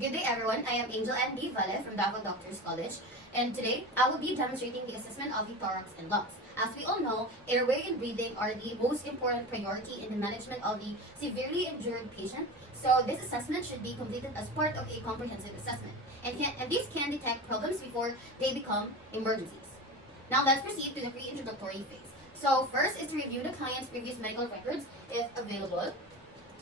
Good day everyone, I am Angel Ann B. Valle from Davao Doctors College, and today I will be demonstrating the assessment of the thorax and lungs. As we all know, airway and breathing are the most important priority in the management of the severely injured patient, so this assessment should be completed as part of a comprehensive assessment, and these can detect problems before they become emergencies. Now let's proceed to the pre-introductory phase. So first is to review the client's previous medical records if available.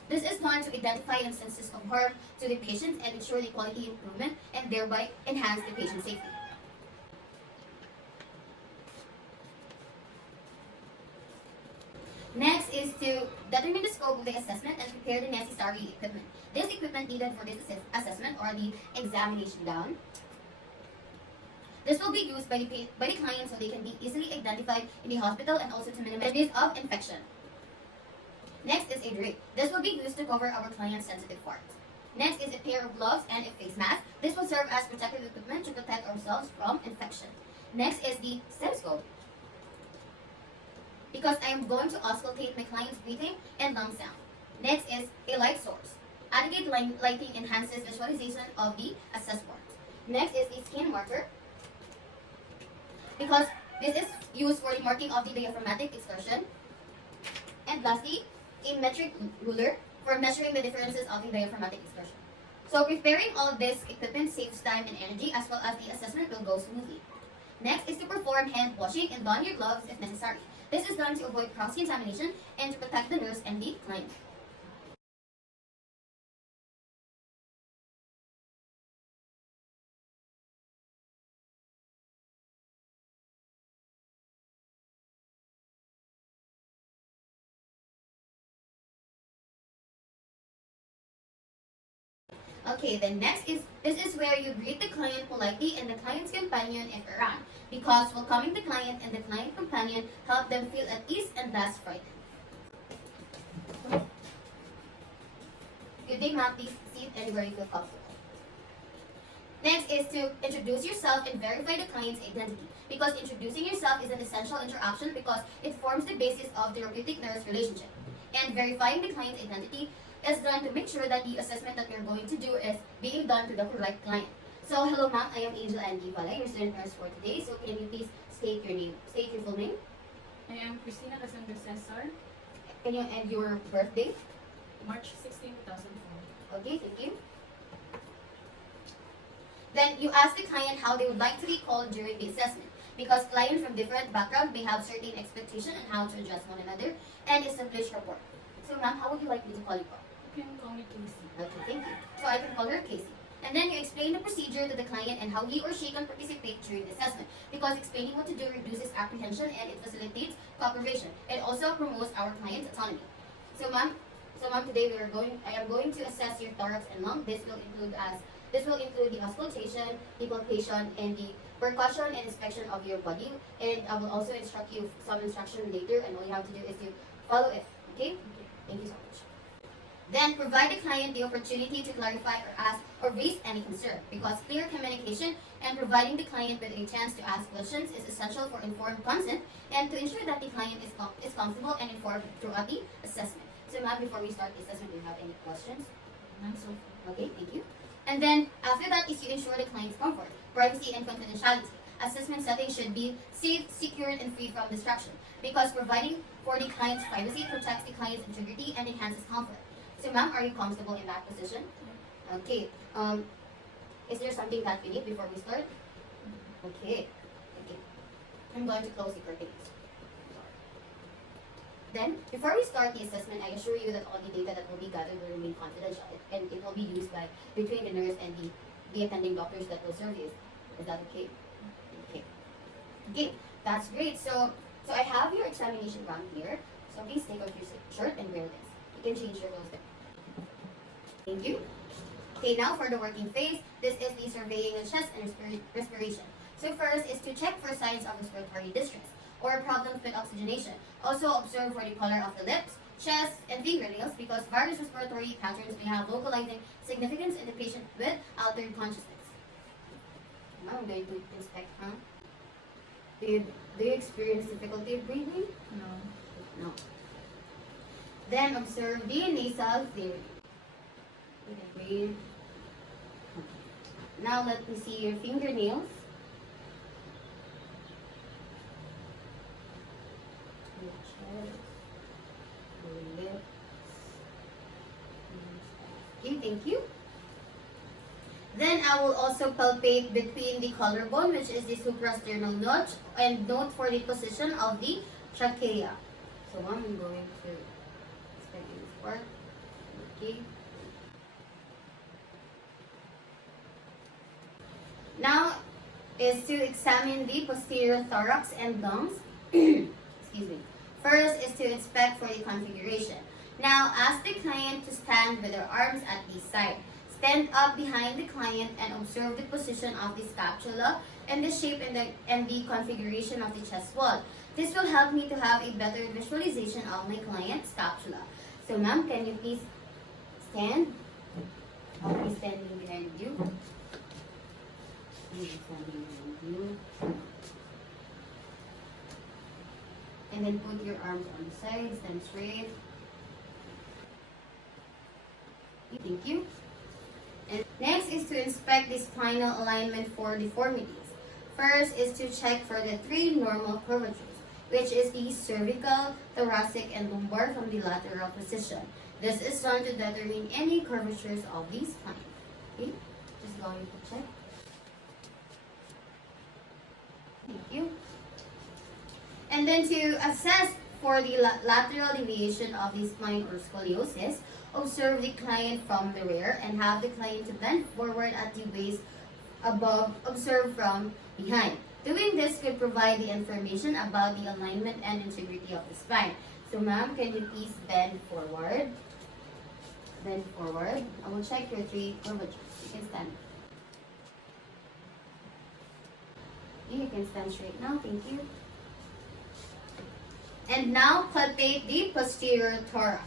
This is done to identify instances of harm to the patient and ensure the quality improvement and thereby enhance the patient safety. Next is to determine the scope of the assessment and prepare the necessary equipment. This equipment needed for this assessment are the examination gown. This will be used by the client so they can be easily identified in the hospital and also to minimize the risk of infection. Next is a drape. This will be used to cover our client's sensitive parts. Next is a pair of gloves and a face mask. This will serve as protective equipment to protect ourselves from infection. Next is the stethoscope, because I am going to auscultate my client's breathing and lung sound. Next is a light source. Adequate lighting enhances visualization of the assessed parts. Next is a skin marker, because this is used for the marking of the diaphragmatic exertion. And lastly, a metric ruler for measuring the differences of the diaphragmatic exertion. So preparing all this equipment saves time and energy, as well as the assessment will go smoothly. Next is to perform hand washing and don your gloves if necessary. This is done to avoid cross-contamination and to protect the nurse and the client. Okay, then next is, this is where you greet the client politely and the client's companion if around, because welcoming the client and the client companion help them feel at ease and less frightened. Good day, ma'am. Please sit anywhere you feel comfortable. Next is to introduce yourself and verify the client's identity, because introducing yourself is an essential interaction because it forms the basis of the therapeutic-nurse relationship. And verifying the client's identity is done to make sure that the assessment that we're going to do is being done to the correct client. So, hello ma'am, I am Angel Ann B. Valle, your student nurse for today. So, can you please state your name, state your full name? I am Christina Cassandra Cesar, Can you and your birthday? March 16, 2004. Okay, thank you. Then you ask the client how they would like to be called during the assessment, because clients from different backgrounds may have certain expectations on how to address one another and establish rapport. So, ma'am, how would you like me to call you? You can call me Casey. Okay, thank you. So I can call her Casey. And then you explain the procedure to the client and how he or she can participate during the assessment, because explaining what to do reduces apprehension and it facilitates cooperation. It also promotes our client's autonomy. So ma'am, today I am going to assess your thorax and lung. This will include the auscultation, the palpation, and the percussion and inspection of your body. And I will also instruct you some instruction later, and all you have to do is to follow it. Okay? Thank you so much. Then provide the client the opportunity to clarify or ask or raise any concern, because clear communication and providing the client with a chance to ask questions is essential for informed consent and to ensure that the client is comfortable and informed throughout the assessment. So ma'am, before we start the assessment, do you have any questions? None so far. Okay, thank you. And then after that is you ensure the client's comfort, privacy, and confidentiality. Assessment settings should be safe, secured, and free from distraction, because providing for the client's privacy protects the client's integrity and enhances comfort. So ma'am, are you comfortable in that position? Okay. Is there something that we need before we start? Okay. I'm going to close the curtains. Then, before we start the assessment, I assure you that all the data that will be gathered will remain confidential, and it will be used between the nurse and the attending doctors that will serve you. Is that okay? Okay, that's great. So I have your examination gown here. So please take off your shirt and wear this. You can change your clothes there. Thank you. Okay, now for the working phase, this is the surveying the chest and respiration. So first is to check for signs of respiratory distress or problems with oxygenation. Also observe for the color of the lips, chest, and fingernails, because various respiratory patterns may have localizing significance in the patient with altered consciousness. Now I'm going to inspect, Do you experience difficulty breathing? No. Then observe the nasal theory. You can breathe Now let me see your fingernails. Your chest, your lips. Okay, thank you. Then I will also palpate between the collarbone, which is the suprasternal notch, and note for the position of the trachea. So I'm going to expect this part. Okay. Now is to examine the posterior thorax and lungs. Excuse me. First is to inspect for the configuration. Now ask the client to stand with their arms at the side. Stand up behind the client and observe the position of the scapula and the shape and the configuration of the chest wall. This will help me to have a better visualization of my client's scapula. So ma'am, can you please stand? I'll be standing behind you. And then put your arms on the side, stand straight. Thank you. And next is to inspect the spinal alignment for deformities. First is to check for the 3 normal curvatures, which is the cervical, thoracic, and lumbar from the lateral position. This is done to determine any curvatures of the spine. Okay, just going to check. Thank you. And then to assess for the lateral deviation of the spine or scoliosis, observe the client from the rear and have the client to bend forward at the waist above, observe from behind. Doing this could provide the information about the alignment and integrity of the spine. So ma'am, can you please bend forward? Bend forward. I will check your 3 curvatures. You can stand. You can stand straight now. Thank you. And now palpate the posterior thorax.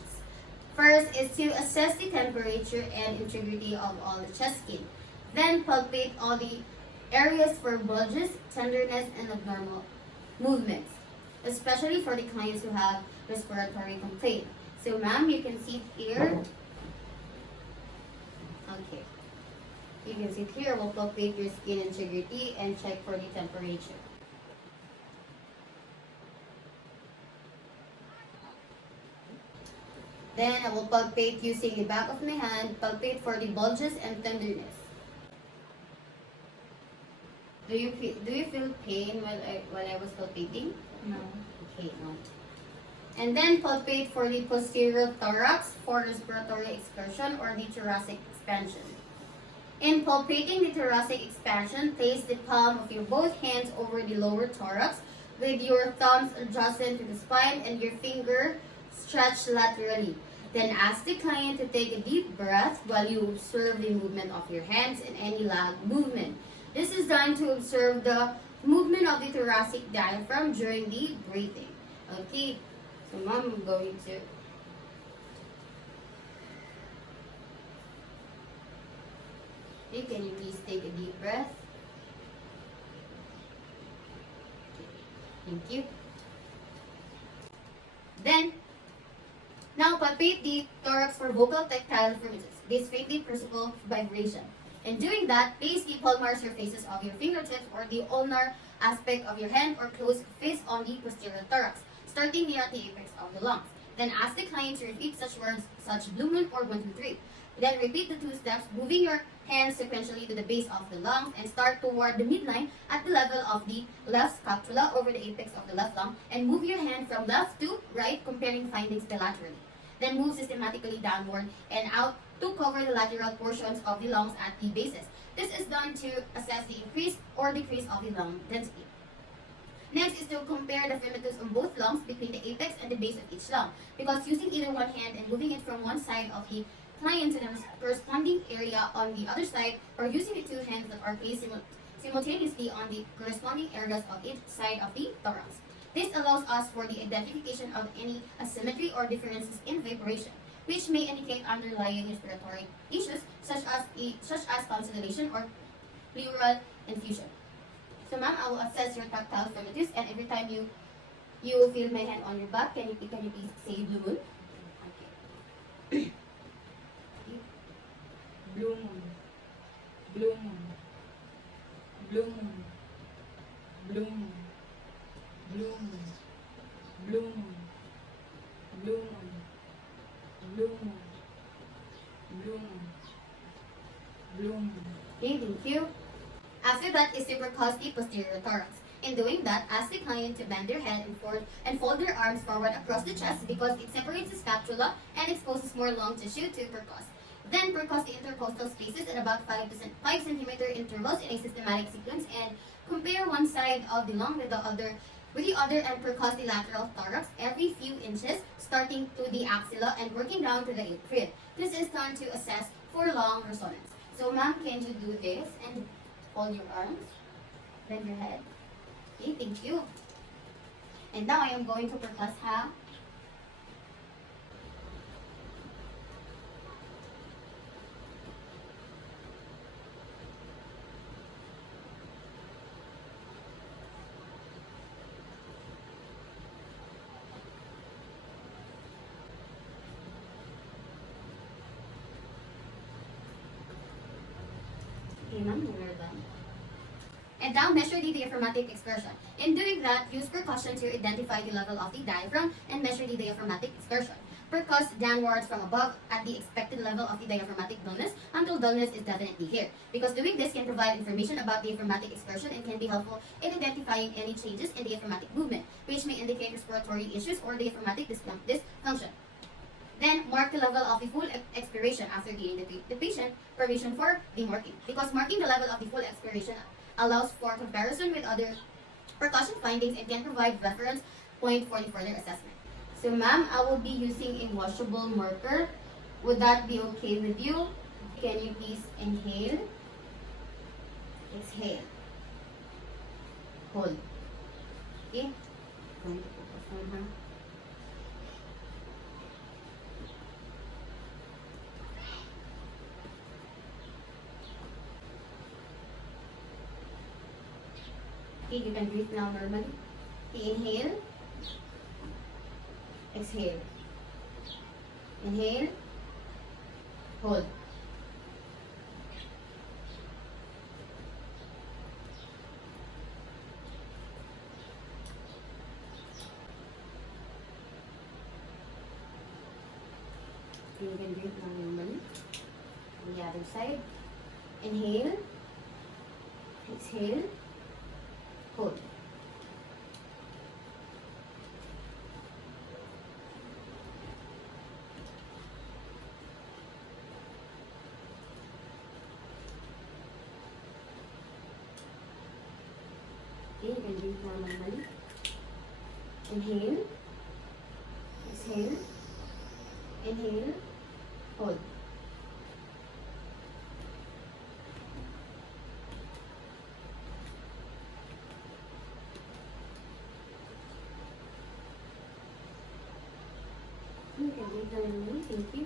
First is to assess the temperature and integrity of all the chest skin. Then palpate all the areas for bulges, tenderness, and abnormal movements, especially for the clients who have respiratory complaint. So ma'am, you can sit here. Okay. You can sit here. We'll palpate your skin integrity and check for the temperature. Then I will palpate using the back of my hand, palpate for the bulges and tenderness. Do you feel pain while I was palpating? No. Okay, no. And then palpate for the posterior thorax for respiratory excursion or the thoracic expansion. In palpating the thoracic expansion, place the palm of your both hands over the lower thorax with your thumbs adjacent to the spine and your finger stretched laterally. Then ask the client to take a deep breath while you observe the movement of your hands and any lag movement. This is done to observe the movement of the thoracic diaphragm during the breathing. Okay, so mom, I'm going to can you please take a deep breath? Thank you. Then, now palpate the thorax for vocal tactile firmness. This faintly perceptible vibration. In doing that, place the palmar surfaces of your fingertips or the ulnar aspect of your hand or closed fist on the posterior thorax, starting near the apex of the lungs. Then ask the client to repeat such words such blue moon or 1, 2, 3. Then repeat the 2 steps, moving your hands sequentially to the base of the lungs and start toward the midline at the level of the left scapula over the apex of the left lung, and move your hand from left to right, comparing findings bilaterally. Then move systematically downward and out to cover the lateral portions of the lungs at the bases. This is done to assess the increase or decrease of the lung density. Next is to compare the firmness on both lungs between the apex and the base of each lung, because using either one hand and moving it from one side of the client to the corresponding area on the other side, or using the 2 hands that are placed simultaneously on the corresponding areas of each side of the thorax. This allows us for the identification of any asymmetry or differences in vibration, which may indicate underlying respiratory issues such as tonsilation or pleural effusion. So ma'am, I will assess your tactile firmness, and every time you feel my hand on your back, can you please say blue moon? Okay. Blue moon. Blue moon. blue moon, blue moon, blue moon, blue moon, blue moon, blue moon, blue moon, blue moon. Okay, thank you. After that is to percuss the posterior thorax. In doing that, ask the client to bend their head and fold their arms forward across the chest because it separates the scapula and exposes more lung tissue to percuss. Then percuss the intercostal spaces at about 5 centimeter intervals in a systematic sequence and compare one side of the lung with the other and percuss the lateral thorax every few inches starting to the axilla and working down to the atrium. This is done to assess for lung resonance. So ma'am, can you do this and fold your arms, bend your head? Okay, thank you. And now I am going to percuss how. Okay, ma'am, we're done. And now measure the diaphragmatic exertion. In doing that, use percussion to identify the level of the diaphragm and measure the diaphragmatic exertion. Percuss downwards from above at the expected level of the diaphragmatic dullness until dullness is definitely here. Because doing this can provide information about diaphragmatic exertion and can be helpful in identifying any changes in diaphragmatic movement, which may indicate respiratory issues or diaphragmatic dysfunction. Then, mark the level of the full expiration after giving the patient permission for demarking. Because marking the level of the full expiration allows for comparison with other percussion findings and can provide reference point for the further assessment. So ma'am, I will be using a washable marker. Would that be okay with you? Can you please inhale, exhale, hold. Okay? Going to focus on her. Okay, you can breathe now normally. Okay, inhale. Exhale. Inhale. Hold. Okay, you can breathe now normally. On the other side. Inhale. Exhale. Hold. Okay, you can breathe now normally. Inhale. Exhale. Inhale. Hold. You can breathe now normally. Thank you.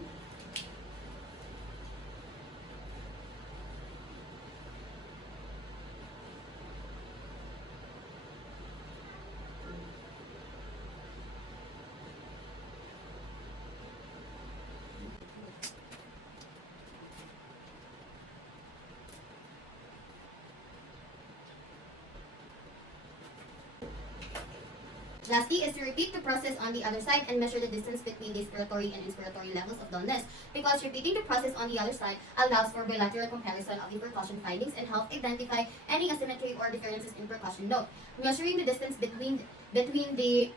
Lastly is to repeat the process on the other side and measure the distance between the expiratory and inspiratory levels of dullness, because repeating the process on the other side allows for bilateral comparison of the percussion findings and help identify any asymmetry or differences in percussion note. Measuring the distance between the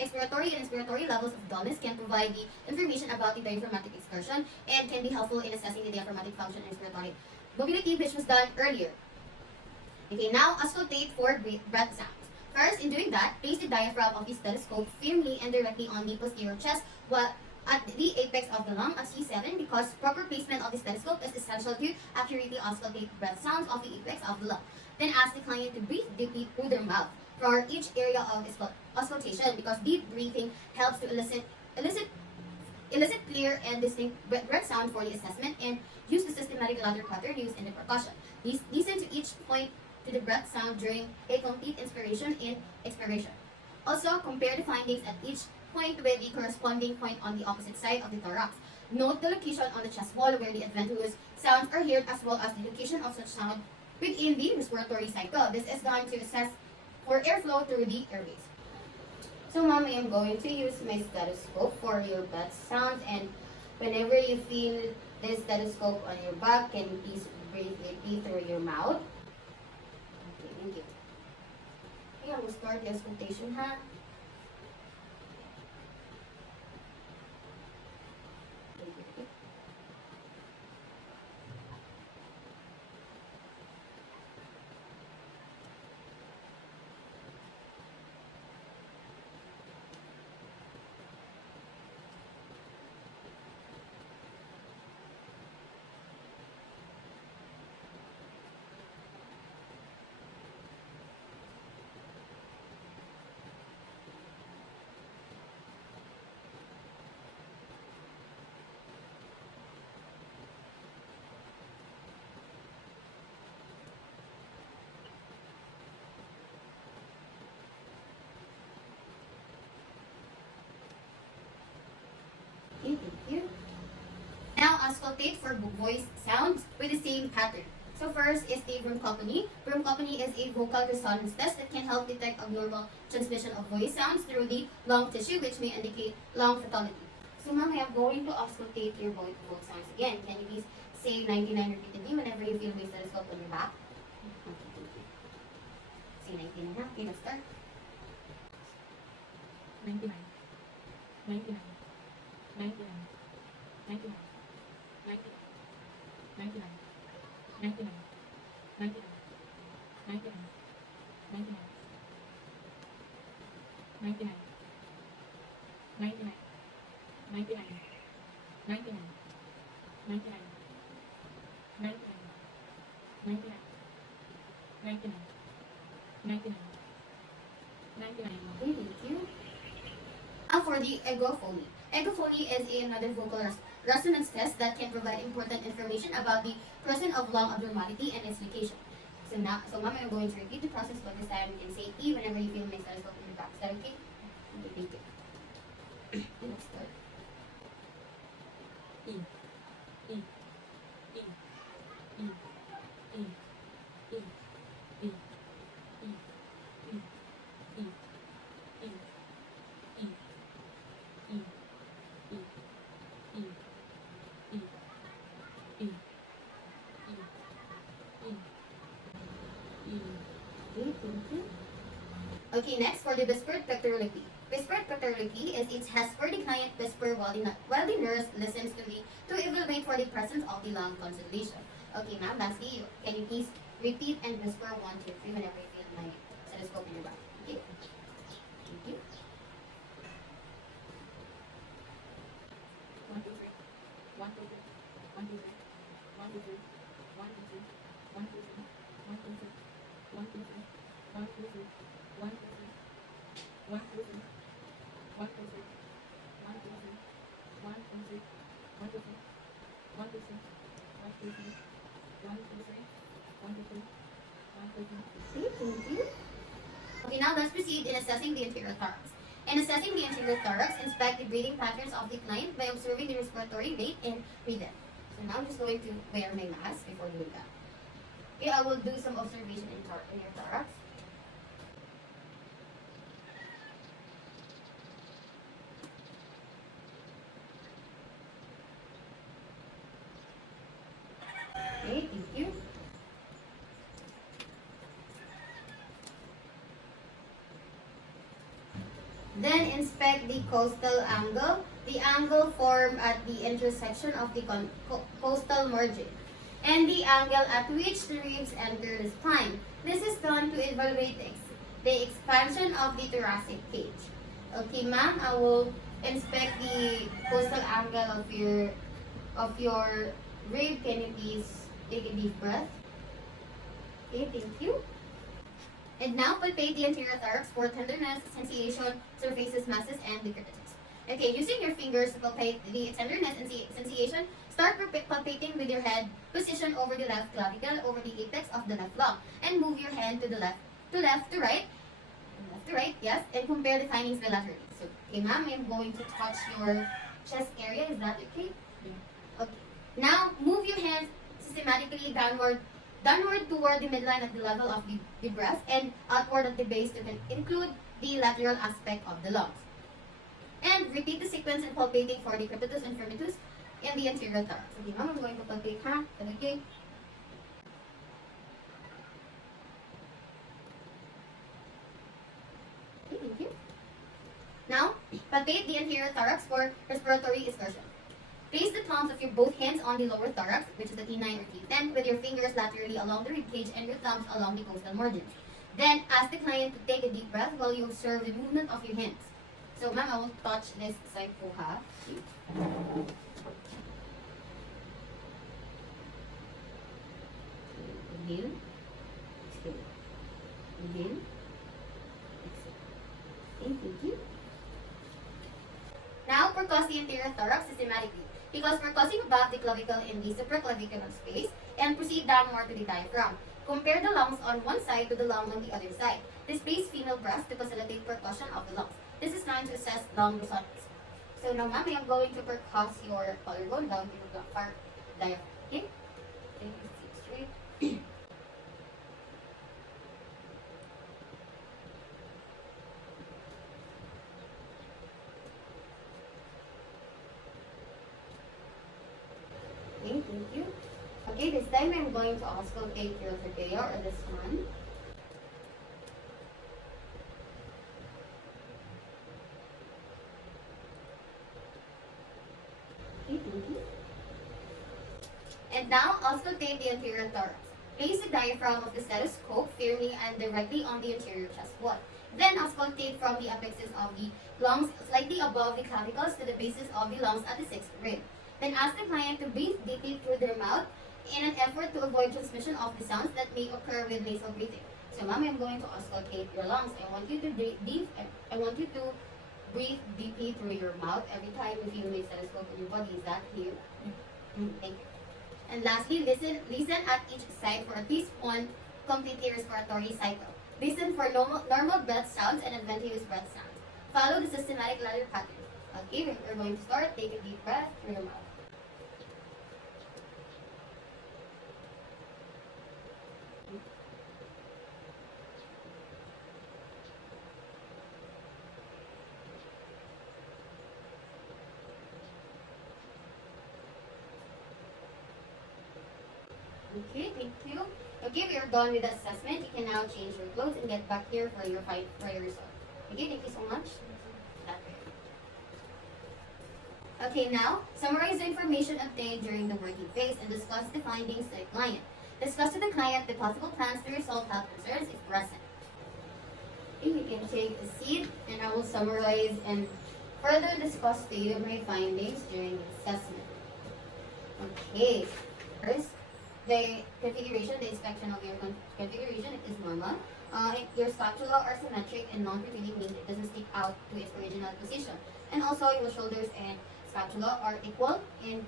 expiratory and inspiratory levels of dullness can provide the information about the diaphragmatic excursion and can be helpful in assessing the diaphragmatic function and inspiratory mobility, which was done earlier. Okay, now auscultate for breath sounds. First, in doing that, place the diaphragm of the stethoscope firmly and directly on the posterior chest while at the apex of the lung at C7, because proper placement of the stethoscope is essential to accurately auscultate breath sounds of the apex of the lung. Then ask the client to breathe deeply through their mouth for each area of auscultation, because deep breathing helps to elicit clear and distinct breath sound for the assessment, and use the systematic ladder pattern used in the percussion. Listen to each point to the breath sound during a complete inspiration and expiration. Also, compare the findings at each point with the corresponding point on the opposite side of the thorax. Note the location on the chest wall where the adventitious sounds are heard, as well as the location of such sound within the respiratory cycle. This is done to assess for airflow through the airways. So, ma'am, I am going to use my stethoscope for your breath sounds, and whenever you feel this stethoscope on your back, can you please breathe deeply through your mouth? Okay, thank you. Okay, I will start the auscultation, ha? Okay, thank you. Now, auscultate for voice sounds with the same pattern. So first is the bronchopony. Bronchopony is a vocal resonance test that can help detect abnormal transmission of voice sounds through the lung tissue, which may indicate lung pathology. So ma'am, I am going to auscultate your voice sounds again. Can you please say 99 repeatedly whenever you feel my stethoscope on your back? Okay, thank you. Say 99 na. Okay, let's start. 99, 99, 99, 99, 99, 99, 99, 99, 99, 99, 99, 99, 99, 99, 99, 99, 99, 99. Okay, thank you. Now for the egophony. Egophony is another vocal resonance test that can provide important information about the presence of lung abnormality and its location. So ma'am, I'm going to repeat the process, but this time you can say E whenever you feel my stethoscope in your back. Is that okay? Okay, thank you. Let's start. E, E, E, E, E, E, E, E, E, E, E, E, E, Okay, thank you. Okay, next for the whispered pectorality. Whispered pectorality is it has for the client whisper while the nurse listens to evaluate for the presence of the lung consolidation. Okay, ma'am, lastly, can you please repeat and whisper 1, 2, 3 whenever you feel my stethoscope in your back? Okay? Thank you. 1, 2, 3, 1, 2, 3, 1, 2, 3, 1, 2, 3, 1, 2, 3, 1, 2, 3, 1, 2, 3, 1, 2, 3, 1, 2, 3, 1, 2, 3, 1, 2, 3, 1, 2, 3, 1, 2, 3, 1, 2, 3, 1, 2, 3, 1, 2, 3, 1, 2, 3, 1, 2, 3, 1, 2, 3, 1, 2, 3. Okay, thank you. Okay, now let's proceed in assessing the anterior thorax. In assessing the anterior thorax, inspect the breathing patterns of the client by observing the respiratory rate and rhythm. So now I'm just going to wear my mask before doing that. Okay, I will do some observation in your thorax. Okay, thank you. Then inspect the costal angle. The angle formed at the intersection of the costal margin and the angle at which the ribs enter the spine. This is done to evaluate the expansion of the thoracic cage. Okay, ma'am, I will inspect the costal angle of your rib. Can you please take a deep breath? Okay, thank you. And now palpate the anterior thorax for tenderness, sensation, surfaces, masses, and liquidities. Okay, using your fingers to palpate the tenderness and sensation, start palpating with your head positioned over the left clavicle, over the apex of the left lung, and move your hand to the left, to right, yes, and compare the findings bilaterally. So, okay, ma'am, I'm going to touch your chest area. Is that okay? Yeah. Okay. Now, move your hands systematically downward downward toward the midline at the level of the breast, and outward at the base to include the lateral aspect of the lungs. And repeat the sequence in palpating for the crepitus and firmitus in the anterior thorax. Okay, ma'am, I'm going to palpate, ha? Okay. Okay, thank you. Now, palpate the anterior thorax for respiratory excursion. Place the palms of your both hands on the lower thorax, which is the T9 or T10, with your fingers laterally along the ribcage and your thumbs along the coastal margins. Then, ask the client to take a deep breath while you observe the movement of your hands. So, ma'am, I will touch this side po, ha? Inhale. Exhale. Inhale. Exhale. Okay, thank you. Now, percuss the anterior thorax systematically, because percussing above the clavicle in the supraclavicular space and proceed downward to the diaphragm. Compare the lungs on one side to the lung on the other side. Displace female breast to facilitate percussion of the lungs. This is trying to assess lung resonance. So now, ma'am, I am going to percuss your collarbone down to your part diaphragm. Okay? Okay, sit straight. Okay, thank you. Okay, this time I'm going to auscultate your trachea or this one. Okay, thank you. And now, auscultate the anterior thorax. Place the diaphragm of the stethoscope firmly and directly on the anterior chest wall. Then auscultate from the apexes of the lungs slightly above the clavicles to the bases of the lungs at the sixth rib. Then ask the client to breathe deeply through their mouth in an effort to avoid transmission of the sounds that may occur with nasal breathing. So, ma'am, I'm going to auscultate your lungs. I want you to breathe deeply through your mouth every time you feel my stethoscope in your body. Is that clear? Thank you. And lastly, listen at each side for at least one completely respiratory cycle. Listen for normal breath sounds and adventitious breath sounds. Follow the systematic ladder pattern. Okay, we're going to start. Take a deep breath through your mouth. Okay, thank you. Okay, we are done with the assessment. You can now change your clothes and get back here for your result. Okay, thank you so much. Okay, now, summarize the information obtained during the working phase and discuss the findings to the client. Discuss to the client the possible plans to resolve health concerns if present. Okay, you can take a seat and I will summarize and further discuss to you my findings during the assessment. Okay, first, the configuration, the inspection of your configuration, it is normal. Your scapula are symmetric and non-repeating, means it doesn't stick out to its original position. And also, your shoulders and scapula are equal. And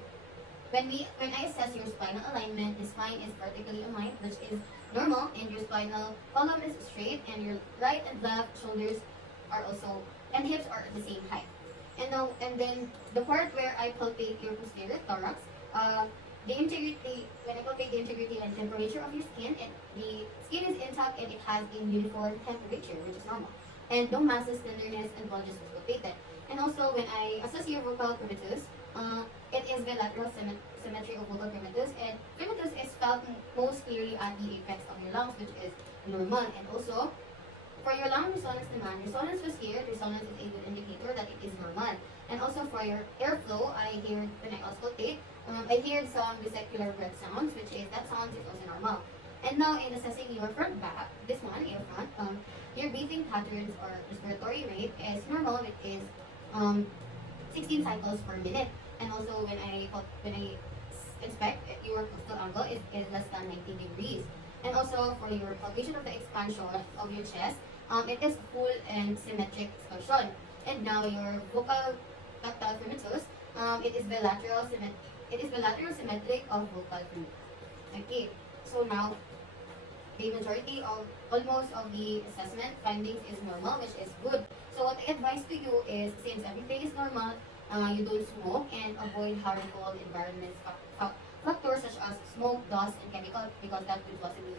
when I assess your spinal alignment, the spine is vertically aligned, which is normal, and your spinal column is straight, and your right and left shoulders are also, and hips are at the same height. And then the part where I palpate your posterior thorax, the integrity, when I palpate the integrity and temperature of your skin, the skin is intact and it has a uniform temperature, which is normal. And no masses, tenderness, and bulges was palpated. And also, when I assess your vocal primitus, it is bilateral symmetry of vocal primitus, and primitus is felt most clearly at the apex of your lungs, which is normal. And also, for your lung resonance demand, resonance was here. Resonance is a good indicator that it is normal. And also for your airflow, I hear when I auscultate, I hear some vesicular breath sounds, which is that sound is also normal. And now in assessing your front back, this one, air front, your breathing patterns or respiratory rate is normal. It is 16 cycles per minute. And also when I inspect your costal angle, it is less than 90 degrees. And also for your palpation of the expansion of your chest, it is full and symmetric excursion. And now your vocal tactile primitus, it is bilateral symmetric of vocal primitus. Okay, so now the majority of almost of the assessment findings is normal, which is good. So what I advise to you is, since everything is normal, you don't smoke and avoid harmful environments, factors such as smoke, dust, and chemical, because that could possibly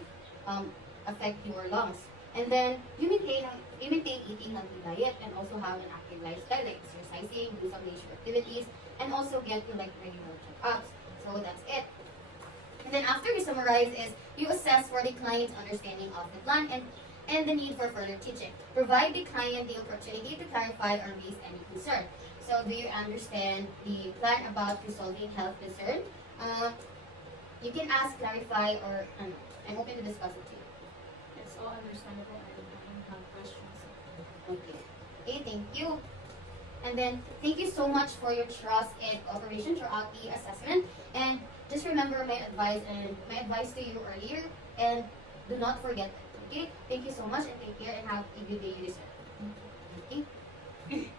affect your lungs. And then you maintain eating healthy diet and also have an active lifestyle like exercising, do some leisure activities, and also get your like regular checkups. So that's it. And then after we summarize is you assess for the client's understanding of the plan and the need for further teaching. Provide the client the opportunity to clarify or raise any concern. So do you understand the plan about resolving health concern? You can ask, clarify, or I'm open to discuss it too. It's all understandable. I don't have questions. Okay. Okay, thank you. And then thank you so much for your trust and cooperation throughout the assessment. And just remember my advice to you earlier, and do not forget it. Okay? Thank you so much and take care and have a good day you deserve. Okay?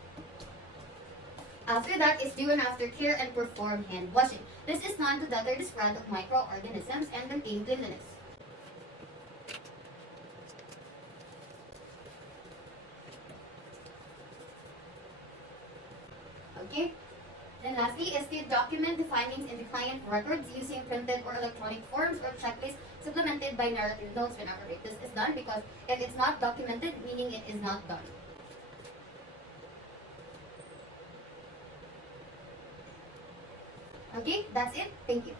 After that is do an aftercare and perform hand washing. This is done to deter the spread of microorganisms and maintain cleanliness. Okay? Then lastly is to document the findings in the client records using printed or electronic forms or checklists supplemented by narrative notes whenever this is done, because if it's not documented, meaning it is not done. Okay, that's it. Thank you.